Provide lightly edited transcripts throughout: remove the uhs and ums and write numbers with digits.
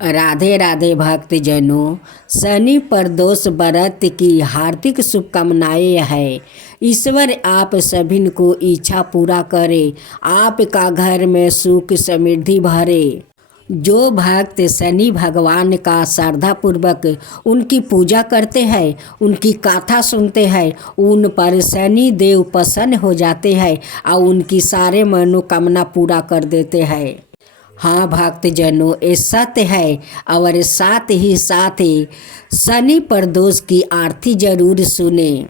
राधे राधे भक्तजनों, शनि प्रदोष व्रत की हार्दिक शुभकामनाएं है। ईश्वर आप सभी को इच्छा पूरा करे, आपका घर में सुख समृद्धि भरे। जो भक्त शनि भगवान का श्रद्धा पूर्वक उनकी पूजा करते हैं, उनकी कथा सुनते हैं, उन पर शनि देव प्रसन्न हो जाते हैं और उनकी सारे मनोकामना पूरा कर देते हैं। हाँ भक्तजनों, ये सत्य है। और साथ ही शनि प्रदोष की आरती जरूर सुने।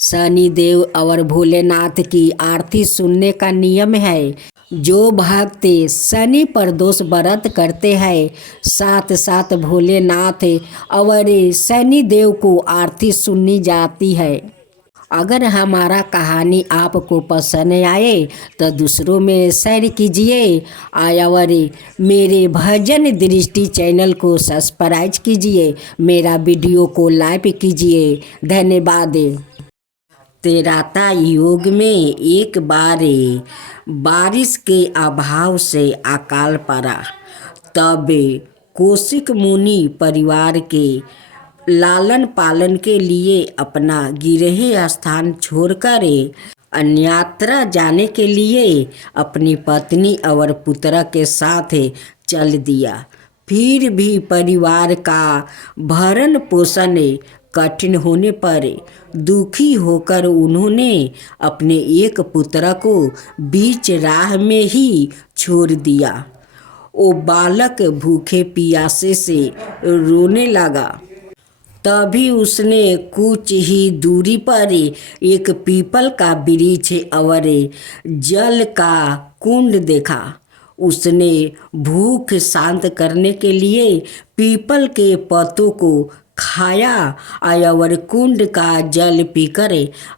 शनि देव और भोलेनाथ की आरती सुनने का नियम है। जो भक्त शनि प्रदोष व्रत करते हैं, साथ साथ भोलेनाथ और शनि देव को आरती सुननी जाती है। अगर हमारा कहानी आपको पसंद आए तो दूसरों में शेयर कीजिए और मेरे भजन दृष्टि चैनल को सब्सक्राइब कीजिए, मेरा वीडियो को लाइक कीजिए। धन्यवाद। तेराता योग में एक बार बारिश के अभाव से अकाल पड़ा। तब कौशिक मुनि परिवार के लालन पालन के लिए अपना गृह स्थान छोड़कर अन्यत्र जाने के लिए अपनी पत्नी और पुत्र के साथ चल दिया। फिर भी परिवार का भरण पोषण कठिन होने पर दुखी होकर उन्होंने अपने एक पुत्र को बीच राह में ही छोड़ दिया। वो बालक भूखे प्यासे से रोने लगा। तभी उसने कुछ ही दूरी पर एक पीपल का वृक्ष और जल का कुंड देखा। उसने भूख शांत करने के लिए पीपल के पत्तों को खाया और कुंड का जल पीकर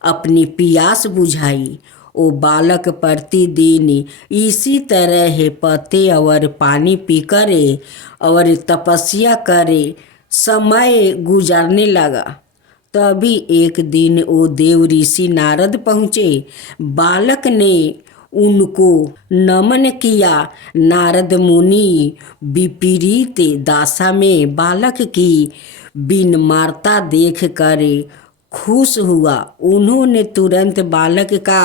अपनी प्यास बुझाई। वो बालक प्रतिदिन इसी तरह पत्ते और पानी पीकर और तपस्या करे समय गुजारने लगा। तभी एक दिन वो देव ऋषि नारद पहुँचे। बालक ने उनको नमन किया। नारद मुनि विपरीत दशा में बालक की विनम्रता देख कर खुश हुआ। उन्होंने तुरंत बालक का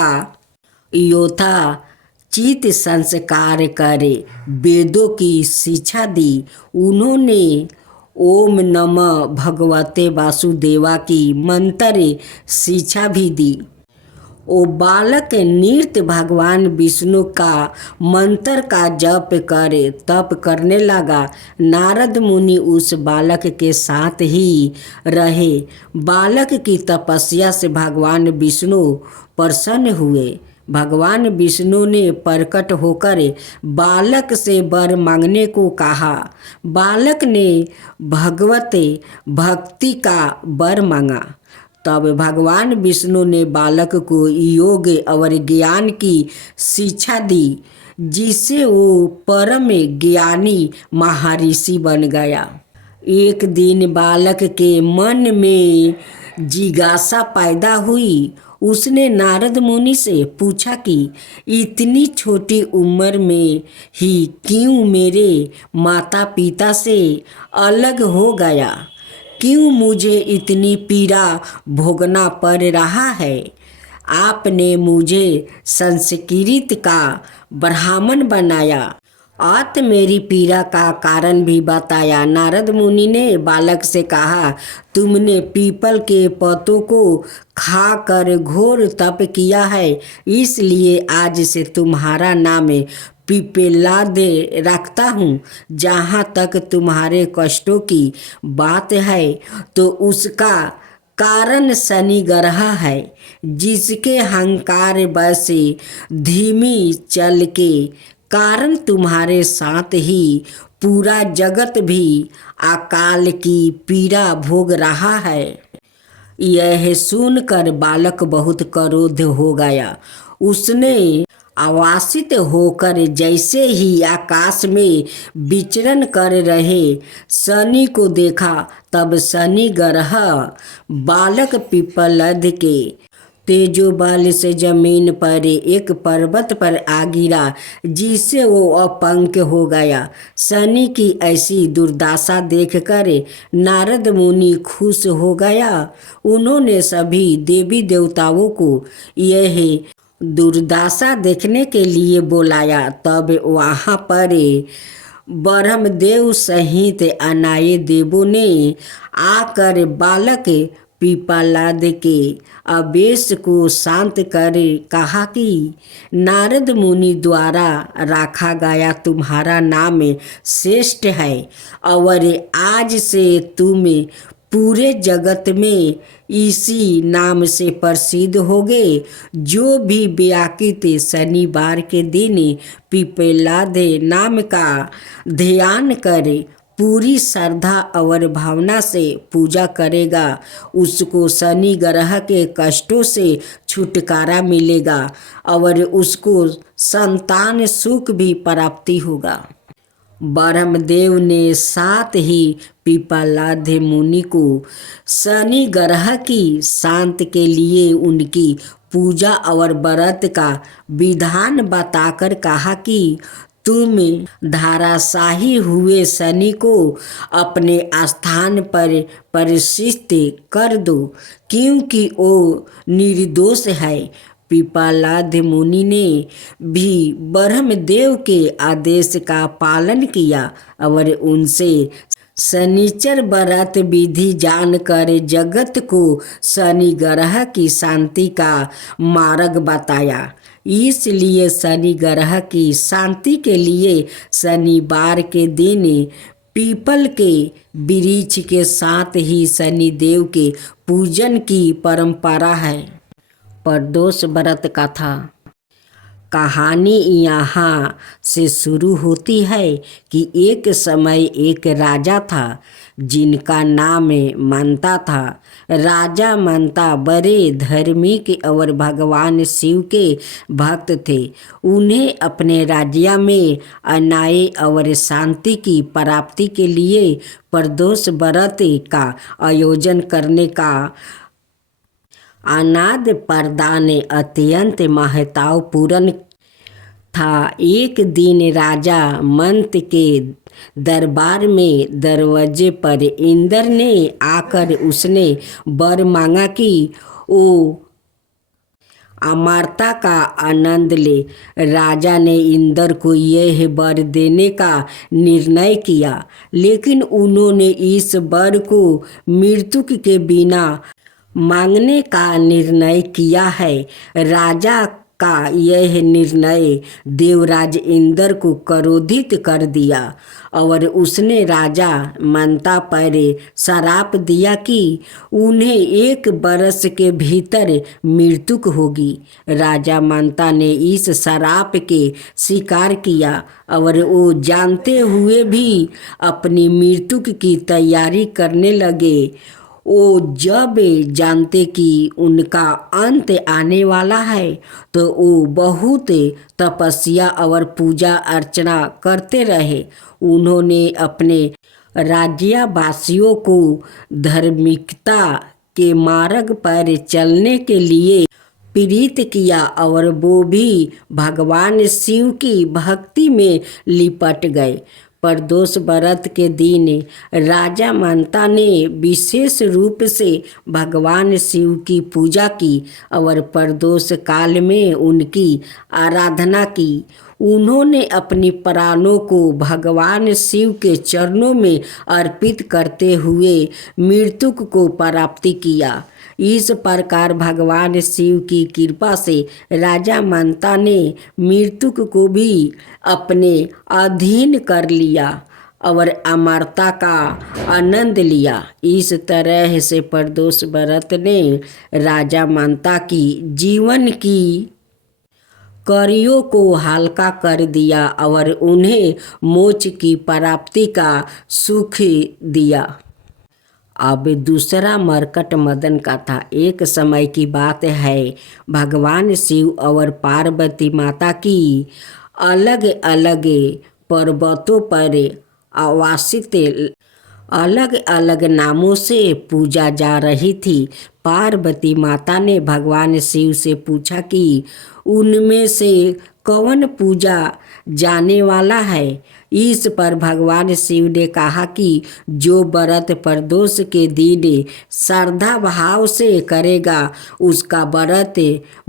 यथोचित संस्कार करे वेदों की शिक्षा दी। उन्होंने ओम नमः भगवते वासुदेवा की मंत्र शिक्षा भी दी। वो बालक नृत्य भगवान विष्णु का मंत्र का जप करे तप करने लगा। नारद मुनि उस बालक के साथ ही रहे। बालक की तपस्या से भगवान विष्णु प्रसन्न हुए। भगवान विष्णु ने प्रकट होकर बालक से वर मांगने को कहा। बालक ने भगवत भक्ति का वर मांगा। तब भगवान विष्णु ने बालक को योग और ज्ञान की शिक्षा दी, जिससे वो परम ज्ञानी महर्षि बन गया। एक दिन बालक के मन में जिज्ञासा पैदा हुई। उसने नारद मुनि से पूछा कि इतनी छोटी उम्र में ही क्यों मेरे माता पिता से अलग हो गया? क्यों मुझे इतनी पीड़ा भोगना पड़ रहा है? आपने मुझे संस्कृत का ब्राह्मण बनाया, आज मेरी पीड़ा का कारण भी बताया। नारद मुनि ने बालक से कहा, तुमने पीपल के पत्तों को खाकर घोर तप किया है, इसलिए आज से तुम्हारा नाम पिपलाद रखता हूँ। जहाँ तक तुम्हारे कष्टों की बात है तो उसका कारण शनि ग्रह है, जिसके अहंकार बस धीमी चल के कारण तुम्हारे साथ ही पूरा जगत भी अकाल की पीड़ा भोग रहा है। यह सुनकर बालक बहुत क्रोध हो गया। उसने आवासित होकर जैसे ही आकाश में विचरण कर रहे शनि को देखा, तब शनि ग्रह बालक पिपलद के तेजो बल से जमीन पर एक पर्वत पर आ गिरा, जिससे वो अपंग हो गया। शनि की ऐसी दुर्दशा देखकर नारद मुनि खुश हो गया। उन्होंने सभी देवी देवताओं को यह दुर्दशा देखने के लिए बुलाया। तब वहाँ पर ब्रह्मदेव सहित अनाए देवों ने आकर बालक पिप्पलाद के आवेश को शांत कर कहा कि नारद मुनि द्वारा रखा गया तुम्हारा नाम श्रेष्ठ है और आज से तुम पूरे जगत में इसी नाम से प्रसिद्ध होगे। जो भी व्याकृत शनिवार के दिन पिप्पलाद नाम का ध्यान करे, पूरी श्रद्धा और भावना से पूजा करेगा, उसको शनि ग्रह के कष्टों से छुटकारा मिलेगा और उसको संतान सुख भी प्राप्ति होगा। ब्रह्मदेव ने साथ ही पिप्पलाद मुनि को शनि ग्रह की शांति के लिए उनकी पूजा और व्रत का विधान बताकर कहा कि तुम धाराशाही हुए शनि को अपने स्थान पर प्रतिष्ठित कर दो, क्योंकि वो निर्दोष है। पिप्पलाद मुनि ने भी ब्रह्मदेव के आदेश का पालन किया और उनसे शनिचर व्रत विधि जानकर जगत को शनि ग्रह की शांति का मार्ग बताया। इसलिए शनि ग्रह की शांति के लिए शनिवार के दिन पीपल के वृक्ष के साथ ही शनि देव के पूजन की परंपरा है। प्रदोष व्रत कथा। कहानी यहाँ से शुरू होती है कि एक समय एक राजा था जिनका नाम मंता था। राजा मंता बड़े धार्मिक और भगवान शिव के भक्त थे। उन्हें अपने राज्य में अन्याय और शांति की प्राप्ति के लिए प्रदोष व्रत का आयोजन करने का अनाद प्रदान अत्यंत महत्वपूर्ण था। एक दिन राजा मंत के दरबार में दरवाजे पर इंद्र ने आकर उसने वर मांगा कि वो अमरता का आनंद ले। राजा ने इंद्र को यह वर देने का निर्णय किया, लेकिन उन्होंने इस वर को मृत्यु के बिना मांगने का निर्णय किया है। राजा का यह निर्णय देवराज इंद्र को क्रोधित कर दिया और उसने राजा मंता पर श्राप दिया कि उन्हें 1 वर्ष के भीतर मृत्यु होगी। राजा मंता ने इस श्राप के स्वीकार किया और वो जानते हुए भी अपनी मृत्यु की तैयारी करने लगे। वो जब जानते कि उनका अंत आने वाला है तो वो बहुत तपस्या और पूजा अर्चना करते रहे। उन्होंने अपने राज्यवासियों को धार्मिकता के मार्ग पर चलने के लिए प्रेरित किया और वो भी भगवान शिव की भक्ति में लिपट गए। प्रदोष व्रत के दिन राजा मंता ने विशेष रूप से भगवान शिव की पूजा की और प्रदोष काल में उनकी आराधना की। उन्होंने अपनी प्राणों को भगवान शिव के चरणों में अर्पित करते हुए मृत्यु को प्राप्ति किया। इस प्रकार भगवान शिव की कृपा से राजा मंता ने मृत्यु को भी अपने अधीन कर लिया और अमरता का आनंद लिया। इस तरह से प्रदोष व्रत ने राजा मंता की जीवन की कड़ियों को हल्का कर दिया और उन्हें मोक्ष की प्राप्ति का सुख दिया। अब दूसरा मरकट मदन का था। एक समय की बात है, भगवान शिव और पार्वती माता की अलग अलग पर्वतों पर अलग अलग नामों से पूजा जा रही थी। पार्वती माता ने भगवान शिव से पूछा कि उनमें से कौन पूजा जाने वाला है। इस पर भगवान शिव ने कहा कि जो व्रत प्रदोष के दिन श्रद्धा भाव से करेगा उसका व्रत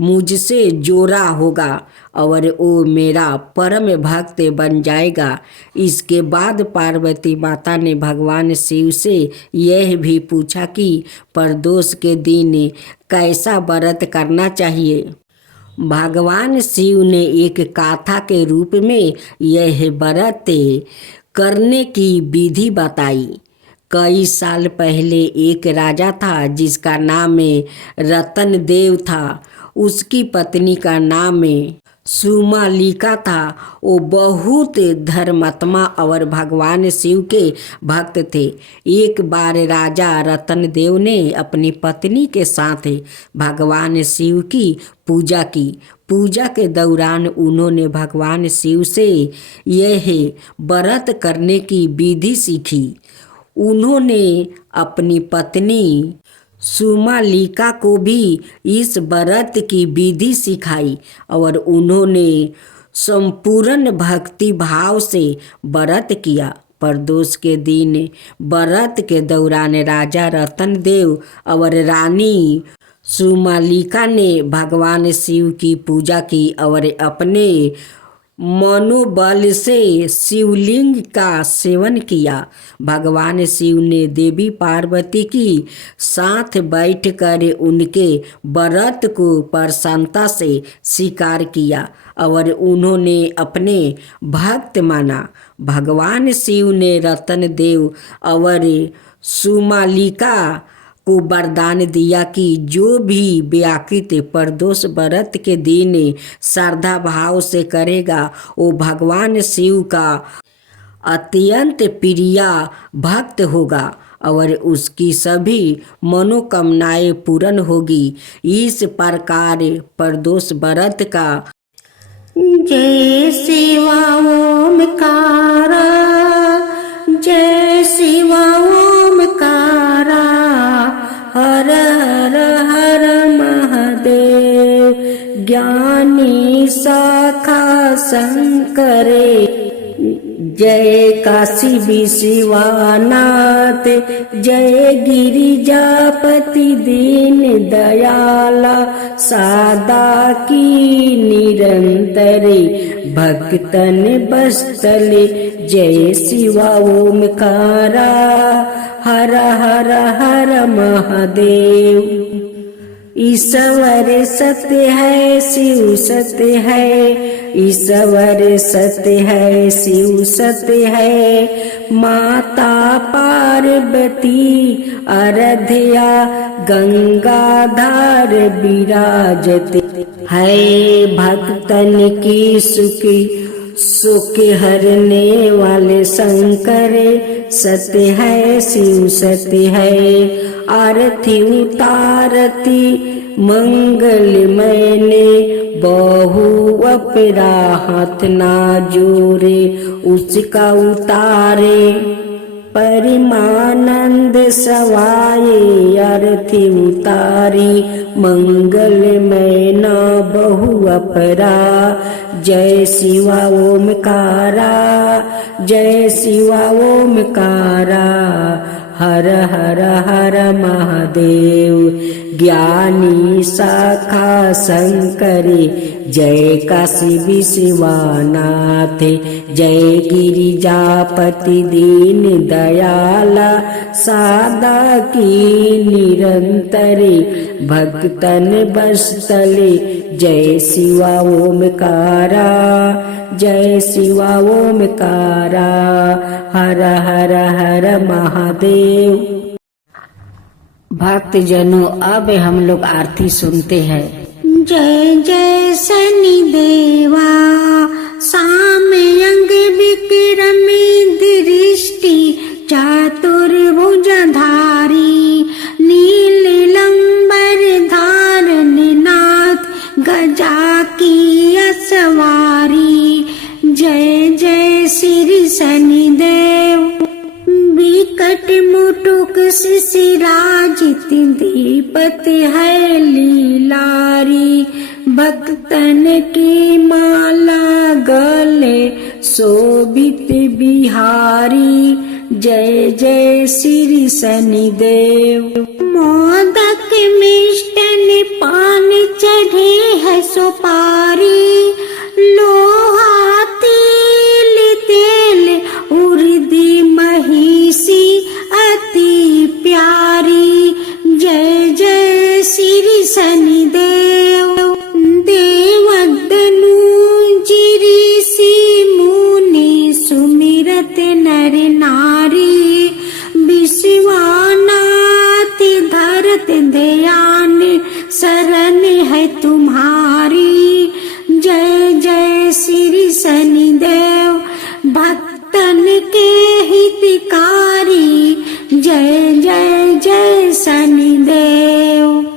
मुझसे जोड़ा होगा और वो मेरा परम भक्त बन जाएगा। इसके बाद पार्वती माता ने भगवान शिव से यह भी पूछा कि प्रदोष के दिन कैसा व्रत करना चाहिए। भगवान शिव ने एक गाथा के रूप में यह व्रत करने की विधि बताई। कई साल पहले एक राजा था जिसका नाम रतन देव था। उसकी पत्नी का नाम सुमालिका था। वो बहुत धर्मात्मा और भगवान शिव के भक्त थे। एक बार राजा रतन देव ने अपनी पत्नी के साथ भगवान शिव की पूजा की। पूजा के दौरान उन्होंने भगवान शिव से यह व्रत करने की विधि सीखी। उन्होंने अपनी पत्नी सुमालिका को भी इस व्रत की विधि सिखाई और उन्होंने संपूर्ण भक्ति भाव से व्रत किया। प्रदोष के दिन व्रत के दौरान राजा रतन देव और रानी सुमालिका ने भगवान शिव की पूजा की और अपने मनोबल से शिवलिंग का सेवन किया। भगवान शिव ने देवी पार्वती की साथ बैठकर उनके व्रत को प्रसन्नता से स्वीकार किया और उन्होंने अपने भक्त माना। भगवान शिव ने रतन देव और सुमालिका को वरदान दिया कि जो भी व्याकृत प्रदोष व्रत के दिन श्रद्धा भाव से करेगा वो भगवान शिव का अत्यंत प्रिय भक्त होगा और उसकी सभी मनोकामनाएं पूर्ण होगी। इस प्रकार प्रदोष व्रत का जय शिवा ओमकारा, जय शिवा ओमकारा, हर हर हर महादेव, ज्ञानी शाखा शंकरे, जय काशी विश्वनाथ, जय गिरिजापति दीन दयाला, सादा की निरंतरे, भक्तन बस्तले, जय शिवा ओमकारा, हर हर हर महादेव। ईश्वर सत्य है, शिव सत्य है, ईश्वर सत्य है, शिव सत्य है, माता पार्वती आराध्या गंगाधार विराजते है, भक्तन की सुख हरने वाले शंकर सत्य है, शिव सत्य है, आरती उतारती मंगल मैंने, बहु अपरा हाथ ना जोरे, उसका उतारे परिमानंद सवाए, आरती उतारी मंगल मैना बहु अपरा, जय शिवा ओमकारा, जय शिवा ओमकारा, हर हर हर महादेव, ज्ञानी शाखा शंकरे, जय काशी विश्वनाथ, जय गिरिजापति दीन दयाला, सादा की निरंतरे, भक्तन बस्तले, जय शिवा ओमकारा, जय शिवा ओमकारा, हर हर हर महादेव। भक्तजनों, अब हम लोग आरती सुनते हैं। जय जय शनि देवा, सामयंग विक्रमी दृष्टि, चातुर्भुजधारी, नीलंबर धारण नाथ, गजा की असवारी, जय जय श्री शनिदेव, विकट टुक शिशिराजित दीपत है लीलारी, भक्तन की माला गले शोभित बिहारी। जय जय श्री शनिदेव। मोदक मिष्टन पान चढ़े है सुपारी, लोहा तिल तेल उर्दी महिषी अति प्यारी। जय जय श्री शनिदेव। देवदनु ऋषि मुनि सुमिरत नर नारी, विश्वनाथ धरत ध्यान शरण है तुम्हारी। जय जय श्री शनिदेव, भक्तन के हितकारी। जय जय जय शनिदेव।